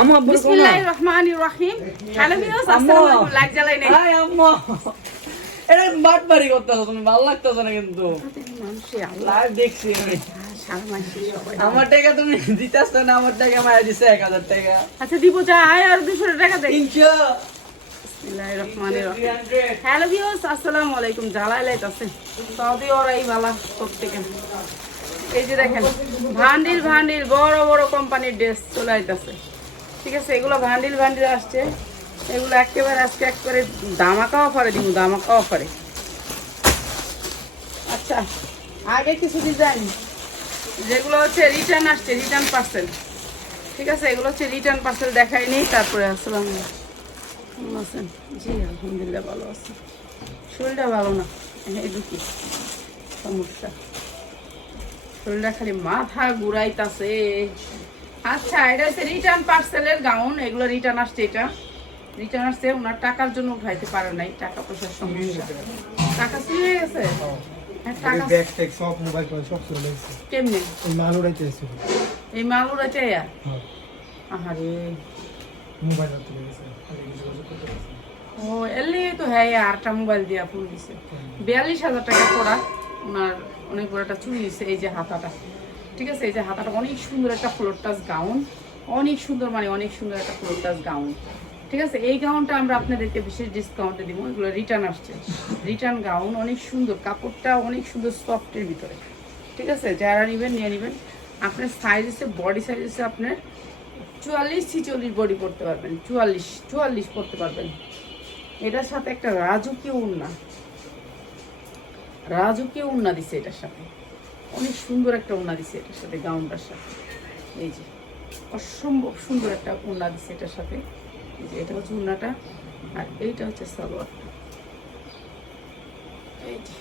আম্মু আব্বুর বিসমিল্লাহির রহমানির রহিম। হ্যালো ভিউয়ার্স আসসালামু আলাইকুম লাইক জ্বালাই নাই হাই আম্মু। এটা বাটবাড়ি করতেছো তুমি ভালো লাগতেছে না কিন্তু। লাইভ দেখছি সারা মাসে সবাই আমার টাকা তুমি দিতেছ না আমার টাকা মায়া দিছে এক হাজার টাকা। আচ্ছা দিব যা আর 200 টাকা দে। তিনশো। বিসমিল্লাহির রহমানির থ্রি রহিম। হান্ড্রেড হ্যালো ভিউয়ার্স আসসালামু আলাইকুম জ্বালাই লাইতাছে। সৌদি ওরাই ভালো প্রত্যেকে। এই যে দেখেন ভান্ডিল ভান্ডিল বড় বড় কোম্পানির ড্রেস চলে আইতাছে। ঠিক আছে, এগুলো ভান্ডিল ভান্ডিল আসছে। এগুলো একেবারে আজকে একবারে দামাকা অফারে দিব দামাকা অফারে আচ্ছা আগে কিছু ডিজাইন যেগুলো হচ্ছে রিটার্ন আসছে রিটার্ন পার্সেল ঠিক আছে, এগুলো হচ্ছে রিটার্ন পার্সেল দেখাই নেই তারপরে আসলাম। জি, আলহামদুলিল্লাহ ভালো আছি। শরীরটা ভালো না? দুটি সমস্যা? শরীরটা খালি মাথা ঘুরাইতাছে। আচ্ছা এটা হচ্ছে রিটার্ন পার্সেলের গাউন এগুলো রিটার্ন আসছে এটা। রিটার্ন আসছে ওনার টাকার জন্য উঠাইতে পারে নাই টাকা পয়সার সমস্যা টাকা গেছে? হ্যাঁ, গেছে। এই মাল উড়াইতে এসেছিল এই মাল উড়াইতে হ্যাঁ। আহারে। মোবাইল। ও এলি তো হ্যাঁ আটটা মোবাইল দিয়া ফোন দিছে। বিয়াল্লিশ হাজার টাকা পড়া ওনার অনেক বড় একটা চুরি দিছে এই যে হাতাটা। ঠিক আছে? এই যে হাতাটা অনেক সুন্দর একটা ফ্লোর টাচ গাউন অনেক সুন্দর মানে অনেক সুন্দর একটা ফ্লোর টাচ গাউন ঠিক আছে? এই গাউনটা আমরা আপনাদেরকে বিশেষ ডিসকাউন্টে দিব। এগুলো রিটার্ন আসছে। রিটার্ন গাউন অনেক সুন্দর। কাপড়টা অনেক সুন্দর সফটের ভিতরে। ঠিক আছে? যারা নেবেন, নিয়ে নেবেন। আপনার সাইজ হচ্ছে বডি সাইজ হচ্ছে আপনার চুয়াল্লিশ ছিচল্লিশ বডি করতে পারবেন। চুয়াল্লিশ চুয়াল্লিশ করতে পারবেন। এটার সাথে একটা রাজকীয় উন্না। রাজকীয় উন্না দিছে এটার সাথে। অনেক সুন্দর একটা উন্না দিছে এটার সাথে গাউনটার সাথে। এই যে, অসম্ভব সুন্দর একটা উন্না দিছে এটার সাথে। এই যে, এটা হচ্ছে উন্নাটা আর এইটা হচ্ছে সালোয়ারটা এই যে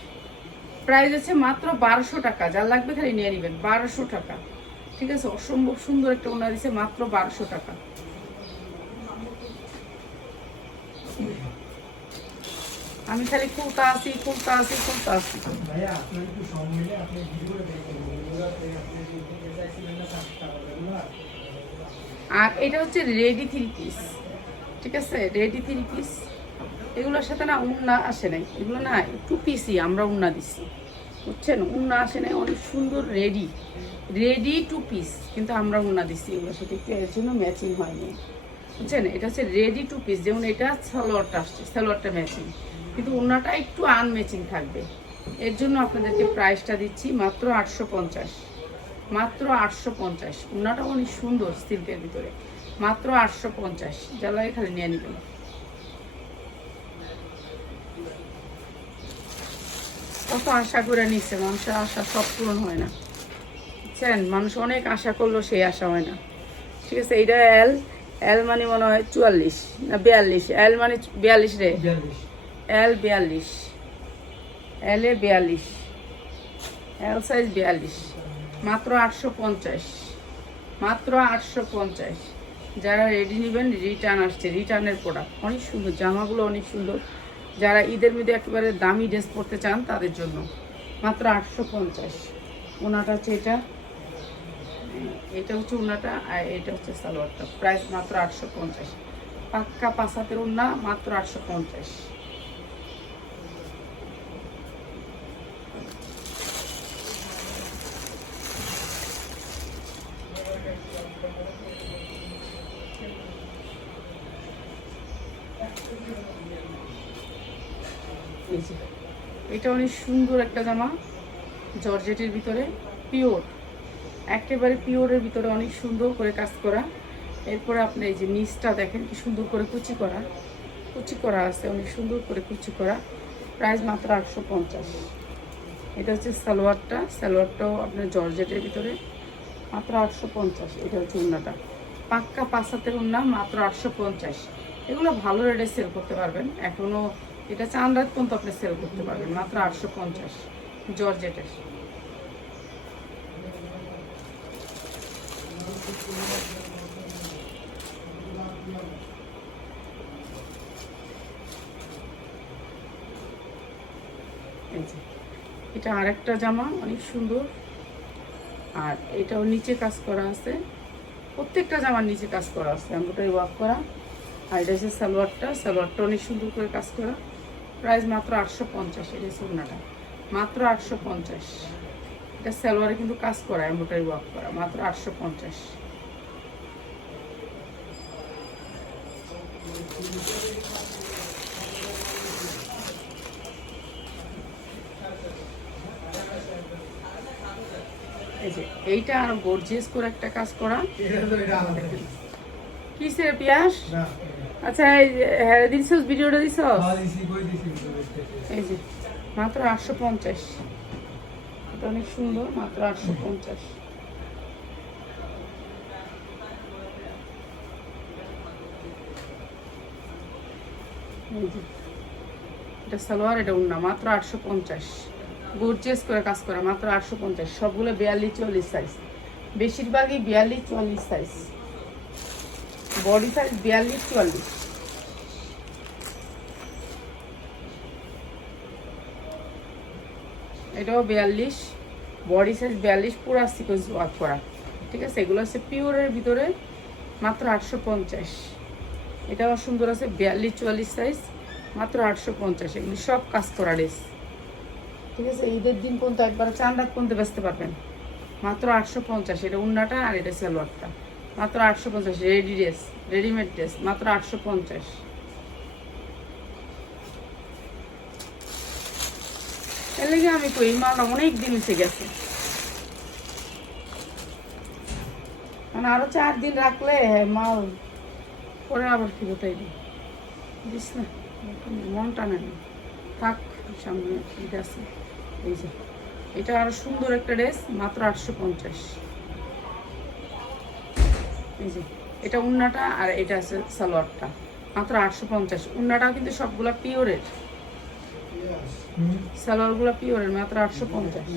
প্রাইস আছে মাত্র বারোশো টাকা। যা লাগবে খালি নিয়ে নেবেন, বারোশো টাকা। ঠিক আছে? অসম্ভব সুন্দর একটা উন্না দিছে মাত্র বারোশো টাকা আমি খালি খুলতা আছি খুলতা আছি খুলতা আছি ভাইয়া আপনার একটু সময় মিলে আপনি ভিডিও করে দেখবেন ভিডিওতে আপনি খালি দিতে চাইছিলেন না সাতশো টাকা এগুলো আর এটা হচ্ছে রেডি থ্রি পিস ঠিক আছে? Ready three piece. এগুলোর সাথে না উন্না আসে নাই। এগুলো না টু পিসই আমরা উন্না দিচ্ছি বুঝছেন? উন্না আসে নাই অনেক সুন্দর রেডি। রেডি টু পিস কিন্তু আমরা উন্না দিচ্ছি এগুলোর সাথে। একটু এর জন্য ম্যাচিং হয়নি। বুঝছেন? এটা হচ্ছে রেডি টু পিস যেমন এটা সালোয়ারটা আসছে সালোয়ারটা ম্যাচিং। কিন্তু উন্নাটা একটু আনম্যাচিং থাকবে। এর জন্য আপনাদেরকে প্রাইসটা দিচ্ছি মাত্র আটশো পঞ্চাশ। মাত্র আটশো পঞ্চাশ। উন্নাটা অনেক সুন্দর সিল্কের ভিতরে। মাত্র আটশো পঞ্চাশ। জ্বালায় খালি নিয়ে নেবেন। কত আশা করে নিচ্ছে, মানুষের আশা সব পূরণ হয় না। বুঝছেন? মানুষ অনেক আশা করল, সেই আশা হয় না। ঠিক আছে, এইটা এল এল মানে মনে হয় চুয়াল্লিশ না বিয়াল্লিশ? এল মানে বিয়াল্লিশ রে? বিয়াল্লিশ। এল বিয়াল্লিশ। এল এ বিয়াল্লিশ। এল সাইজ বিয়াল্লিশ। মাত্র আটশো পঞ্চাশ। মাত্র আটশো পঞ্চাশ। যারা রেডি নেবেন রিটার্ন আসছে। রিটার্নের প্রোডাক্ট অনেক সুন্দর। জামাগুলো অনেক সুন্দর। যারা ঈদের মধ্যে একেবারে দামি ড্রেস পরতে চান, তাদের জন্য। মাত্র আটশো পঞ্চাশ। ওনাটা হচ্ছে এটা। এটা হচ্ছে উন্নাটা আর এটা হচ্ছে সালোয়ারটা। প্রাইস মাত্র আটশো পঞ্চাশ। পাক্কা পাঁচাতের উন্না মাত্র আটশো পঞ্চাশ এই যে এটা অনেক সুন্দর একটা জামা, জর্জেটের ভিতরে, পিওর। একেবারে পিওরের ভিতরে অনেক সুন্দর করে কাজ করা। এরপরে আপনি এই যে নিচটা দেখেন, কি সুন্দর করে কুচি করা। কুচি করা আছে, অনেক সুন্দর করে কুচি করা। প্রাইস মাত্র আটশো পঞ্চাশ। এটা হচ্ছে সালোয়ারটা, সালোয়ারটাও আপনার জর্জেটের ভিতরে। মাত্র আটশো পঞ্চাশ, এটা হচ্ছে উন্নাটা পাক্কা পাঁচাতের উন্না মাত্র আটশো পঞ্চাশ। এগুলো ভালো রেটে সেল করতে পারবেন। এখনও এটা চান রাত পর্যন্ত আপনি সেল করতে পারবেন, মাত্র আটশো পঞ্চাশ। জর্জেটের। এটা আর একটা জামা, অনেক সুন্দর। আর এটাও নিচে কাজ করা আছে। প্রত্যেকটা জামার নিচে কাজ করা আছে এম্ব্রয়ডারি ওয়ার্ক করা। আর এটা হচ্ছে সালোয়ারটা সালোয়ারটা অনেক সুন্দর করে কাজ করা। প্রাইস মাত্র আটশো পঞ্চাশ এটা সুন্নাটা মাত্র আটশো পঞ্চাশ। এটা সালোয়ারে কিন্তু কাজ করা এম্ব্রয়ডারি ওয়ার্ক করা মাত্র আটশো পঞ্চাশ। এই যে এইটা আর গর্জিয়াস করে একটা কাজ করা। কিসের পিয়াস? আচ্ছা এই হ্যাঁ দিছস ভিডিওটা দিছস দিছি কই দিছি? এই যে, মাত্র আটশো পঞ্চাশ। এটা অনেক সুন্দর, মাত্র আটশো পঞ্চাশ। এটা সালোয়ার, এটা উন্না, মাত্র আটশো পঞ্চাশ। গর্জিয়াস করে কাজ করা, মাত্র আটশো পঞ্চাশ। সবগুলো বিয়াল্লিশ চল্লিশ সাইজ বেশিরভাগই বিয়াল্লিশ চুয়াল্লিশ সাইজ বডি সাইজ বিয়াল্লিশ চুয়াল্লিশ এটাও বিয়াল্লিশ বডি সাইজ বিয়াল্লিশ, পুরো সিকোয়েন্স ওয়ার্ক করা। ঠিক আছে? এগুলো হচ্ছে পিওরের ভিতরে মাত্র আটশো পঞ্চাশ। এটাও সুন্দর আছে, বিয়াল্লিশ, চুয়াল্লিশ সাইজ মাত্র আটশো পঞ্চাশ। এগুলি সব কাজ করা ড্রেস ঠিক আছে? ঈদের দিন পর্যন্ত একবার চান রাত পর্যন্ত বেচতে পারবেন। মাত্র আটশো পঞ্চাশ, এটা উন্নাটা আর এটা সালোয়ারটা। মাত্র আটশো পঞ্চাশ রেডি ড্রেস রেডিমেড ড্রেস মাত্র আটশো পঞ্চাশ। এর লেগে আমি কই মালটা অনেক দিন এসে গেছে। মানে আরও চার দিন রাখলে মাল পরে আবার কোথায় দিই দিস না? মন টানে না থাক, সামনে ঈদ আছে। এই যে, এটা আরও সুন্দর একটা ড্রেস, মাত্র আটশো পঞ্চাশ। এই যে, এটা উন্নাটা আর এটা আছে সালোয়ারটা, মাত্র আটশো পঞ্চাশ। উন্নাটাও কিন্তু সবগুলা পিওরের সালোয়ারগুলো পিওরের মাত্র আটশো পঞ্চাশ।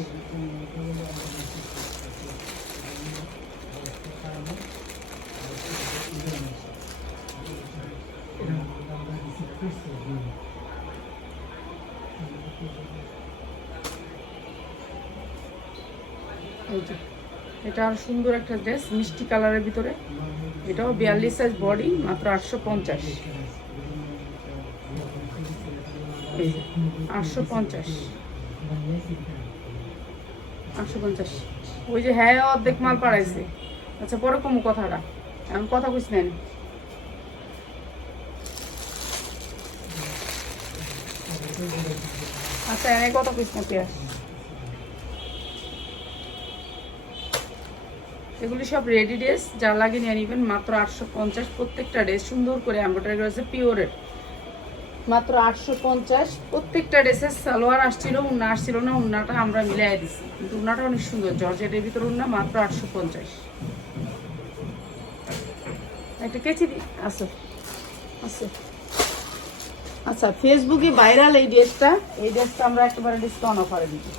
এটা আর সুন্দর একটা ড্রেস, মিষ্টি কালারের ভিতরে। এটাও বিয়াল্লিশ সাইজ বডি, মাত্র আটশো পঞ্চাশ। আটশো পঞ্চাশ। আটশো পঞ্চাশ। ওই যে হ্যাঁ অর্ধেক মাল পাড়াইছে। আচ্ছা পরে কম কথাটা। এখন কথা নেন। আচ্ছা এনে কথা না, পেঁয়াজ। এগুলি সব রেডি ড্রেস যা লাগে নিয়ে নেবেন, মাত্র আটশো পঞ্চাশ। প্রত্যেকটা ড্রেস সুন্দর করে এম্ব্রয়ডারি করেছে পিওরের মাত্র আটশো পঞ্চাশ। প্রত্যেকটা ড্রেসের সালোয়ার আসছিল, উন্না আসছিল না, উন্নাটা আমরা মিলাই দিছি। কিন্তু উন্নাটা অনেক সুন্দর, জর্জেটের ভিতর উন্না মাত্র আটশো পঞ্চাশ। একটা কেচি দি আসো আসো আচ্ছা ফেসবুকে ভাইরাল এই ড্রেসটা এই ড্রেসটা আমরা একেবারে ডিসকাউন্ট অফারে দিচ্ছি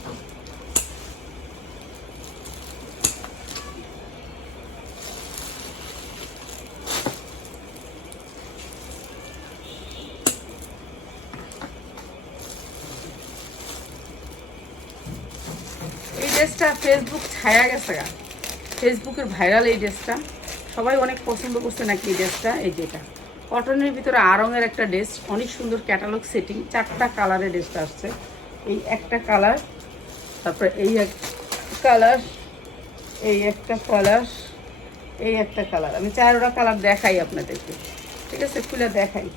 এই ড্রেসটা ফেসবুক ছায়া গেছে গা। ফেসবুকের ভাইরাল এই ড্রেসটা সবাই অনেক পছন্দ করছে নাকি এই ড্রেসটা এই যেটা কটনের ভিতরে আরঙের একটা ড্রেস অনেক সুন্দর ক্যাটালগ সেটিং চারটা কালারের ড্রেসটা আসছে। এই একটা কালার তারপরে এই এক কালার এই একটা কালার এই একটা কালার আমি চারোটা কালার দেখাই আপনাদেরকে। ঠিক আছে? খুলে দেখাই।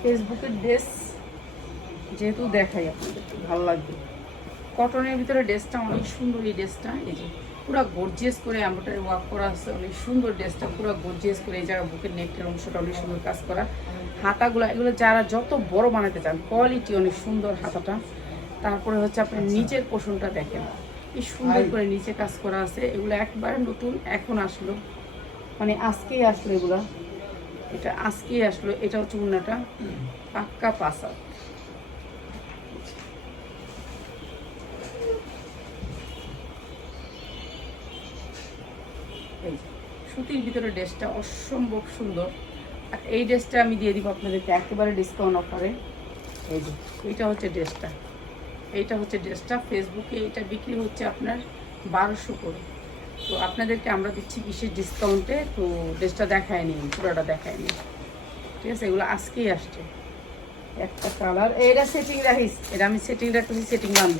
ফেসবুকের ড্রেস যেহেতু দেখাই আপনাদেরকে, ভালো লাগবে। কটনের ভিতরে ড্রেসটা অনেক সুন্দর এই ড্রেসটা। এই যে পুরো গর্জিয়াস করে এম্ব্রয়ডারি ওয়ার্ক করা আছে অনেক সুন্দর ড্রেসটা পুরো গর্জিয়াস করে এই জায়গা বুকের নেকের অংশটা অনেক সুন্দর কাজ করা। হাতাগুলো এগুলো যারা যত বড় বানাতে চান কোয়ালিটি অনেক সুন্দর হাতাটা। তারপরে হচ্ছে আপনার নিচের পোষণটা দেখেন কি সুন্দর করে নিচে কাজ করা আছে। এগুলো একবারে নতুন এখন আসলো। মানে আজকেই আসলো এগুলো। এটা আজকেই আসলো এটা হচ্ছে উন্নাটা পাক্কা পাসা এই যে, সুতির ভিতরে ড্রেসটা অসম্ভব সুন্দর। আর এই ড্রেসটা আমি দিয়ে দিব আপনাদেরকে একেবারে ডিসকাউন্ট অফারে এই যে এইটা হচ্ছে ড্রেসটা। এইটা হচ্ছে ড্রেসটা। ফেসবুকে এটা বিক্রি হচ্ছে আপনার বারোশো করে। তো আপনাদেরকে আমরা দিচ্ছি বিশেষ ডিসকাউন্টে তো ড্রেসটা দেখায় নি পুরোটা দেখায় নি ঠিক আছে, এগুলো আজকেই আসছে। একটা কালার এটা সেটিং রাখিস। এটা আমি সেটিং রাখতেছি সেটিং নাম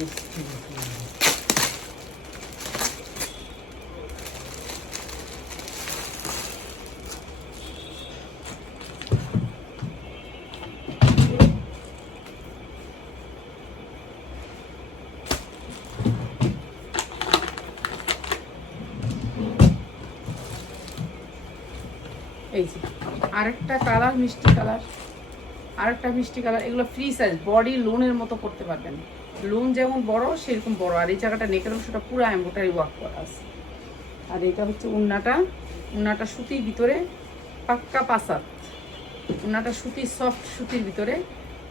এই আরেকটা কালার মিষ্টি কালার আরেকটা মিষ্টি কালার এগুলো ফ্রি সাইজ বডি লোনের মতো করতে পারবেন। লোন যেমন বড়, সেরকম বড়। আর এই জায়গাটা নেকের অংশটা পুরো এম্বোটারি ওয়ার্ক করা আছে। আর এটা হচ্ছে উন্নাটা। উন্নাটা সুতির ভিতরে, পাক্কা পাসাত। উন্নাটা সুতির সফট সুতির ভিতরে,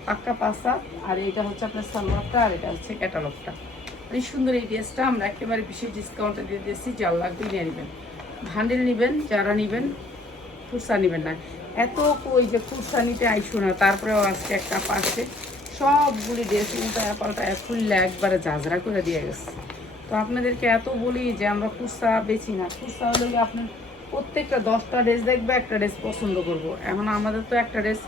পাক্কা পাসাত। আর এটা হচ্ছে আপনার সালোয়ারটা আর এটা হচ্ছে ক্যাটালগটা এই সুন্দর এই ড্রেসটা আমরা একেবারে বিশেষ ডিসকাউন্টে দিয়ে দিয়েছি। যার লাগবে নিয়ে নেবেন। ভান্ডেল নেবেন, যারা নেবেন খুরসা নেবেন না। এত কই যে খুরসা নিতে আইসো না, তারপরেও আজকে একটা পাশে সবগুলি ড্রেস পাল্টায় খুললে একবারে ঝাঁঝরা করে দিয়ে গেছে। তো আপনাদেরকে এত বলি যে আমরা খুরসা বেছি না। খুরসা হলে আপনার প্রত্যেকটা দশটা ড্রেস দেখবে, একটা ড্রেস পছন্দ করব। এখন আমাদের তো একটা ড্রেস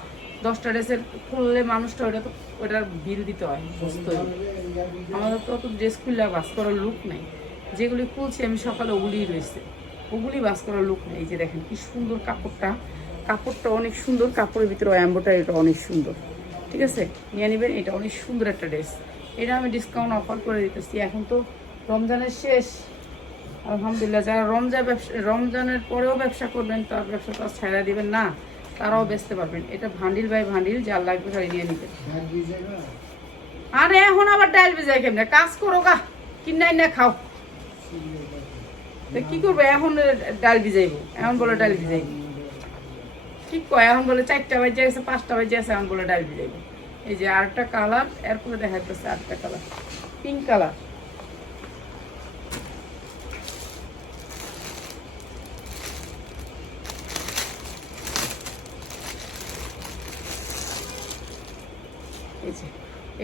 দশটা ড্রেসের খুললে মানুষটা ওটা তো ওটার বিল দিতে হয়, বুঝতে আমাদের তো অত ড্রেস খুললে বাস করার লুক নেই। যেগুলি খুলছি আমি সকালে ওগুলিই রয়েছে। ওগুলি বাস করার লুক নেই। এই যে দেখেন কি সুন্দর কাপড়টা। কাপড়টা অনেক সুন্দর কাপড়ের ভিতরে এম্বোটারিটা অনেক সুন্দর। ঠিক আছে? নিয়ে নেবেন এটা অনেক সুন্দর একটা ড্রেস। এটা আমি ডিসকাউন্ট অফার করে দিতেছি। এখন তো রমজানের শেষ। আলহামদুলিল্লাহ যারা রমজান ব্যবসা রমজানের পরেও ব্যবসা করবেন তার ব্যবসা তো ছাড়া দিবেন না। তারাও বেচতে পারবেন। এটা ভান্ডিল বাই ভান্ডিল যার লাগবে খালি নিয়ে নিবেন। আরে এখন আবার ডাল ভেজাই কেমনে? কাজ করো গা। কিনাই না খাও। কি করব? এখন ডাল ভিজাইবো। এখন বলে ডাল ভিজাইবো। ঠিক কয়? এখন বলে চারটা বাজে গেছে পাঁচটা বাজে গেছে এখন বলে ডাল ভিজাইবো। এই যে আরেকটা কালার, এরপরে দেখা যাচ্ছে আরেকটা কালার। Pink colour.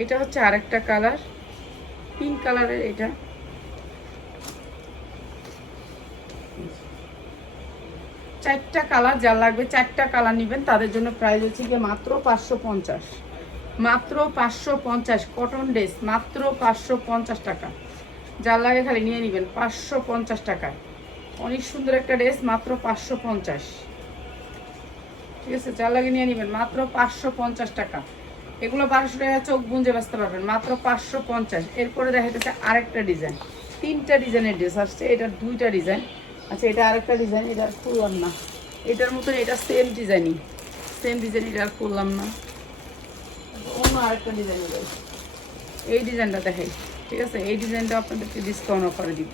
এটা হচ্ছে আরেকটা কালার। পিঙ্ক কালারের এটা। চারটা কালার যার লাগবে, চারটা কালার নেবেন, তাদের জন্য প্রাইস হচ্ছে গিয়ে মাত্র পাঁচশো পঞ্চাশ। মাত্র পাঁচশো পঞ্চাশ কটন ড্রেস মাত্র পাঁচশো পঞ্চাশ টাকা। যার লাগে খালি নিয়ে নেবেন, পাঁচশো পঞ্চাশ টাকায় অনেক সুন্দর একটা ড্রেস মাত্র পাঁচশো পঞ্চাশ। ঠিক আছে যার লাগে নিয়ে নেবেন, মাত্র পাঁচশো পঞ্চাশ টাকা। এগুলো বারোশো টাকা চোখ গুঞ্জে বাঁচতে পারবেন, মাত্র পাঁচশো পঞ্চাশ। এরপরে দেখা যাচ্ছে আরেকটা ডিজাইন তিনটা ডিজাইনের ড্রেস আসছে, এটা দুইটা ডিজাইন আচ্ছা এটা আরেকটা ডিজাইন এটা আর খুললাম না। এটার মতন এটা সেম ডিজাইনই সেম ডিজাইন এটা আর খুললাম না। অন্য আরেকটা ডিজাইন এই ডিজাইনটা দেখাই। ঠিক আছে? এই ডিজাইনটা আপনাদেরকে ডিসকাউন্ট অফারে দিব।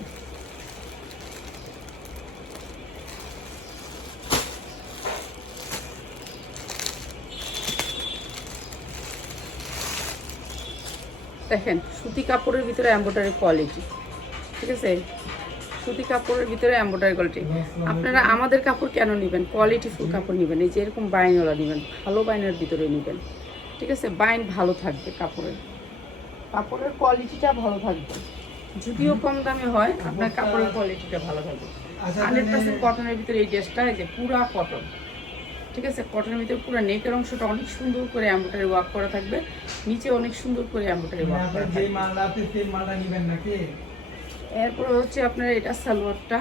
দেখেন সুতি কাপড়ের ভিতরে এম্বোটারি কোয়ালিটি ঠিক আছে? সুতি কাপড়ের ভিতরে এম্বোটারি কোয়ালিটি আপনারা আমাদের কাপড় কেন নেবেন? কোয়ালিটি ফুল কাপড় নেবেন। এই যে এরকম বাইনওয়ালা নেবেন ভালো বাইনের ভিতরে নেবেন। ঠিক আছে? বাইন ভালো থাকবে কাপড়ের। কাপড়ের কোয়ালিটিটা ভালো থাকবে। যদিও কম দামে হয় আপনার কাপড়ের কোয়ালিটিটা ভালো থাকবে। হান্ড্রেড পার্সেন্ট কটনের ভিতরে এই ড্রেসটা যে পুরা কটন ঠিক আছে? কটনের ভিতরে পুরো নেকের অংশটা অনেক সুন্দর করে এম্বোটারি ওয়ার্ক করা থাকবে। নিচে অনেক সুন্দর করে এম্বোটারি ওয়ার্ক করা থাকবে। এরপরে হচ্ছে আপনার এটা সালোয়ারটা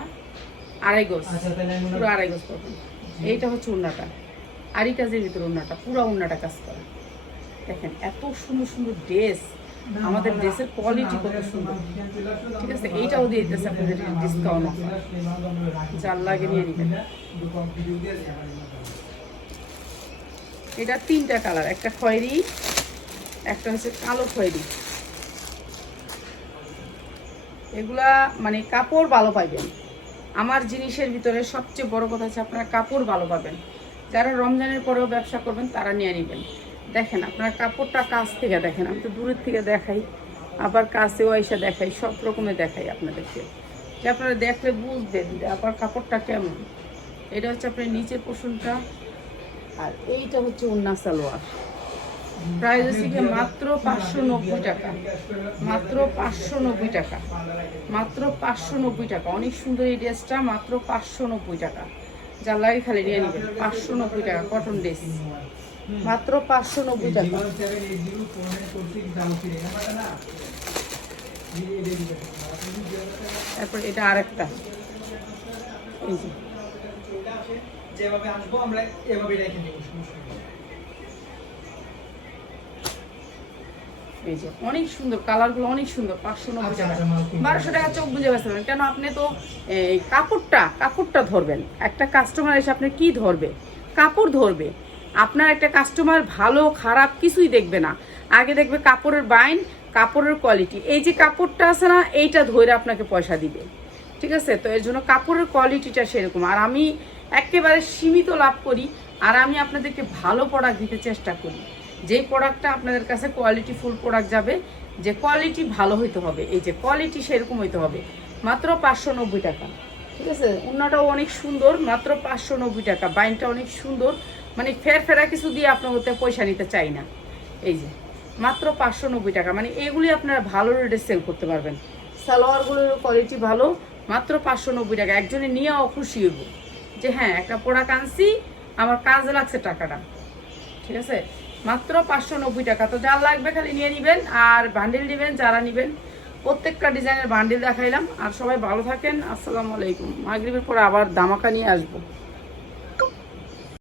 আড়াই গজ আচ্ছা পুরো আড়াই গজ পাবেন এইটা হচ্ছে উন্নাটা আড়ি কাজের ভিতরে উন্নাটা পুরো উন্নাটা কাজ করা দেখেন এত সুন্দর সুন্দর ড্রেস আমাদের ড্রেসের কোয়ালিটি কত সুন্দর ঠিক আছে এইটাও দিয়ে দিতেছে আপনাদের ডিসকাউন্ট অফার যার লাগে নিয়ে নেবেন এটা তিনটা কালার একটা খয়েরি একটা হচ্ছে কালো খয়েরি এগুলা মানে কাপড় ভালো পাইবেন। আমার জিনিসের ভিতরে সবচেয়ে বড় কথা হচ্ছে আপনারা কাপড় ভালো পাবেন। যারা রমজানের পরেও ব্যবসা করবেন, তারা নিয়ে নেবেন। দেখেন, আপনার কাপড়টা কাছ থেকে দেখেন, আমি তো দূরের থেকে দেখাই, আবার কাছেও এসে দেখাই, সব রকমের দেখাই আপনাদেরকে। যে আপনারা দেখলে বুঝবেন যে আবার কাপড়টা কেমন। এটা হচ্ছে আপনার নিচের পোষণটা, আর এইটা হচ্ছে উন্না সালোয়ার। প্রাইস হচ্ছে মাত্র পাঁচশো নব্বই টাকা। মাত্র পাঁচশো নব্বই টাকা। মাত্র পাঁচশো নব্বই টাকা। অনেক সুন্দর এই ড্রেসটা, মাত্র পাঁচশো নব্বই টাকা। যার লাগে খালি নিয়ে নেবেন। পাঁচশো নব্বই টাকা কটন ড্রেস মাত্র পাঁচশো নব্বই টাকা। তারপর এটা আরেকটা। যেভাবে আসব আমরা এভাবে রেখে দেবো এই যে অনেক সুন্দর কালারগুলো অনেক সুন্দর পাঁচশো নব্বই আচ্ছা, টাকা। আচ্ছা, কিনতে বারোশো টাকা চোখ বুঝে গেছিলেন কেন আপনি তো এই কাপড়টা কাপড়টা ধরবেন। একটা কাস্টমার এসে আপনি কি ধরবে? কাপড় ধরবে। আপনার একটা কাস্টমার ভালো খারাপ কিছুই দেখবে না। আগে দেখবে কাপড়ের বাইন কাপড়ের কোয়ালিটি এই যে কাপড়টা আছে না এইটা ধরে আপনাকে পয়সা দিবে। ঠিক আছে? তো এর জন্য কাপড়ের কোয়ালিটিটা সেরকম। আর আমি একেবারে সীমিত লাভ করি। আর আমি আপনাদেরকে ভালো প্রোডাক্ট দিতে চেষ্টা করি। যেই প্রোডাক্টটা আপনাদের কাছে কোয়ালিটি ফুল প্রোডাক্ট যাবে, যে কোয়ালিটি ভালো হইতে হবে, এই যে কোয়ালিটি সেরকম হইতে হবে। মাত্র পাঁচশো নব্বই টাকা। ঠিক আছে? উন্নাটাও অনেক সুন্দর, মাত্র পাঁচশো নব্বই টাকা। বাইনটা অনেক সুন্দর। মানে ফের ফেরা কিছু দিয়ে আপনার হতে পয়সা নিতে চাই না। এই যে, মাত্র পাঁচশো নব্বই টাকা। মানে এগুলি আপনারা ভালো রেটে সেল করতে পারবেন। সালোয়ারগুলোর কোয়ালিটি ভালো, মাত্র পাঁচশো নব্বই টাকা। একজনে নিয়েও খুশি হইব। যে হ্যাঁ একটা প্রোডাক্ট আনছি, আমার কাজে লাগছে টাকাটা। ঠিক আছে? মাত্র পাঁচশো নব্বই টাকা। তো যার লাগবে খালি নিয়ে নেবেন আর বান্ডিল নেবেন, যারা নেবেন, প্রত্যেকটা ডিজাইনের বান্ডিল দেখাইলাম। আর সবাই ভালো থাকেন। আসসালামু আলাইকুম। মাগরিবের পরে আবার দামাকা নিয়ে আসব।